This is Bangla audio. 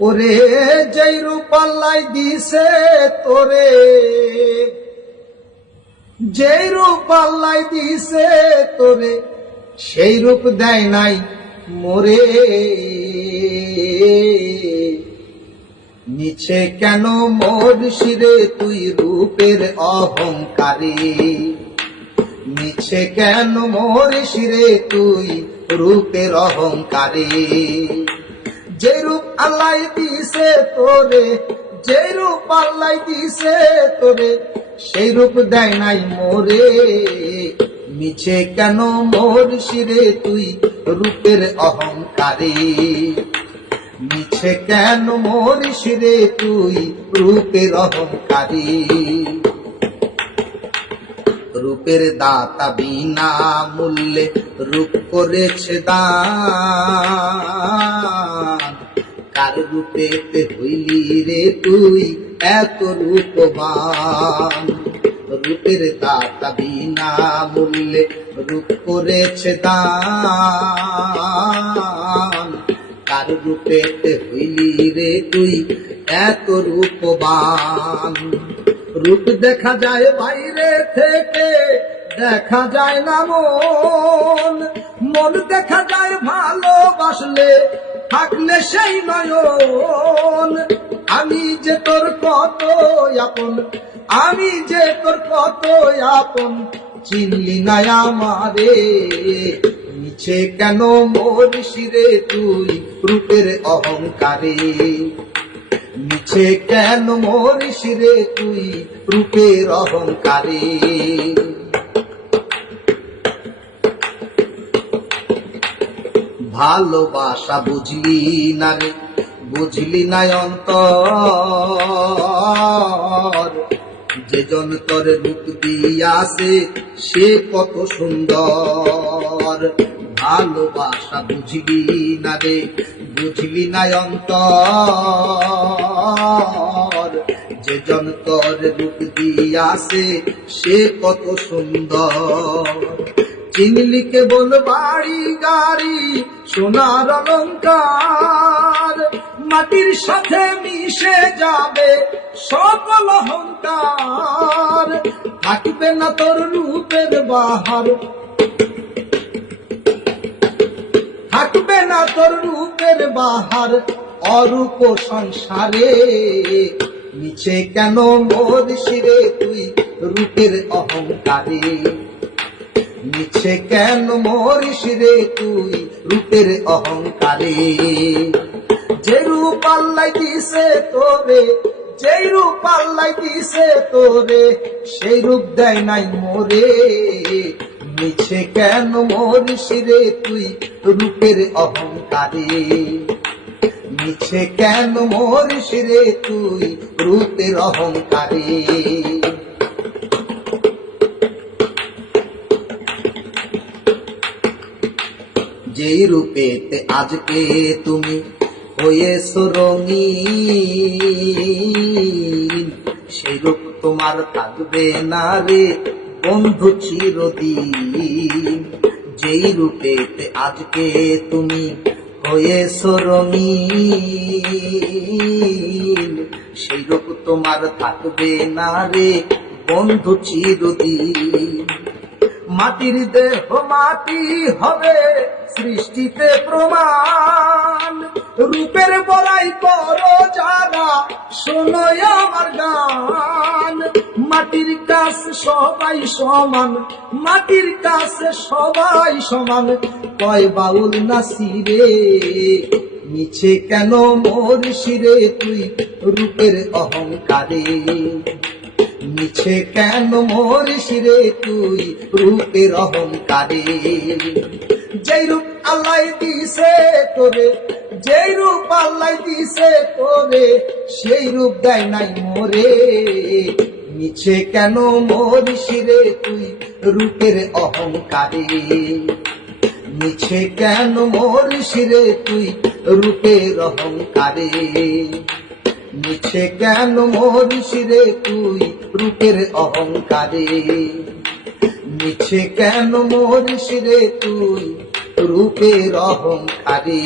ওরে যেই রূপাল্লাই দিছে তোরে। যেই রূপাল্লাই দিছে তোরে, সেই রূপ দেয় নাই মোরে। নিচে কেন মোর শিরে তুই রূপের অহংকারী? নিচে কেন মোর শিরে তুই রূপের অহংকারী? রূপ আল্লাহ দিছে তোরে যে রূপ আল্লাহ দিছে তোরে, সেই রূপ দেয় নাই মোরে। মিছে কেন মোর শিরে তুই রূপের অহংকারী? মিছে কেন মোর শিরে তুই রূপের অহংকারী? রূপের দাতা বিনা মূল্যে রূপ করেছে কার রূপেতে হইলি রে তুই এত রূপবান। রূপের দাতা বিনা মূল্যে রূপ করেছে দান। কার রূপেতে হইলি রে তুই এত রূপবান। রূপ দেখা যায় বাইরে থেকে, দেখা যায় না মন। মন দেখা যায় ভালোবাসলে থাকলে সেই নয়ন। আমি যে তোর কত আপন, আমি যে তোর কত আপন, চিনলি না আমারে। মিছে কেন মোর শিরে তুই রূপের অহংকারে? মিছে কেন মরিস রে তুই রূপের অহংকারে? ভালোবাসা বুঝলি না রে? বুঝলি না অন্তর। যে তোর রূপ দিয়াছে, সে কত সুন্দর। ভালোবাসা বুঝলি না রে? বুঝলি না অন্তর। যে তোর রূপ দিয়াছে, সে কত সুন্দর। চিনলি কেবল বাড়ি গাড়ি, সোনার অলঙ্কার মাটির সাথে মিশে যাবে সকল অহংকার। থাকবে না তোর রূপের বাহার। থাকবে না তোর রূপের বাহার। অরূপ সংসারে নিচে কেন মোর শিরে তুই রূপের অহংকারে? নিচে কেন মোর শিরে তুই রূপের অহংকারে? যে রূপ আল্লাহ দিছে তোরে যেই রূপ আল্লাহ দিছে তোরে, সেই রূপ দেয় নাই মোরে। মিছে কেন মোর শিরে তুই রূপের অহংকারে? মিছে কেন মোর শিরে তুই রূপের অহংকারে? যেই রূপেতে আজকে তুমি হয়েছো রঙিন। সেই রূপ তোমার থাকবে না রে বন্ধু চিরদিন। যেই রূপেতে আজকে তুমি হয়েছো রঙিন। সেই রূপ তোমার থাকবে না রে বন্ধু চিরদিন। মাটির দেহ মাটি হবে সৃষ্টিতে প্রমাণ, রূপের বড়াই করো যারা, শোনো আমার গান। মাটির কাছে সবাই সমান, মাটির কাছে সবাই সমান। কয় বাউল নাসিরে মিছে কেন মোর শিরে তুই রূপের অহংকারে? মিছে কেন মোর শিরে তুই রূপের অহংকারে? যেই রূপ আল্লাহ দিছে তোরে, যেই রূপ আল্লাহ দিছে তোরে, সেই রূপ দেয় নাই মোরে। মিছে কেন মোর শিরে তুই রূপের অহংকারে? মিছে কেন মোর শিরে তুই রূপের অহংকারে? মিছে কেন মোর শিরে তুই রূপের অহংকারে? মিছে কেন মোর শিরে তুই রূপের অহংকারে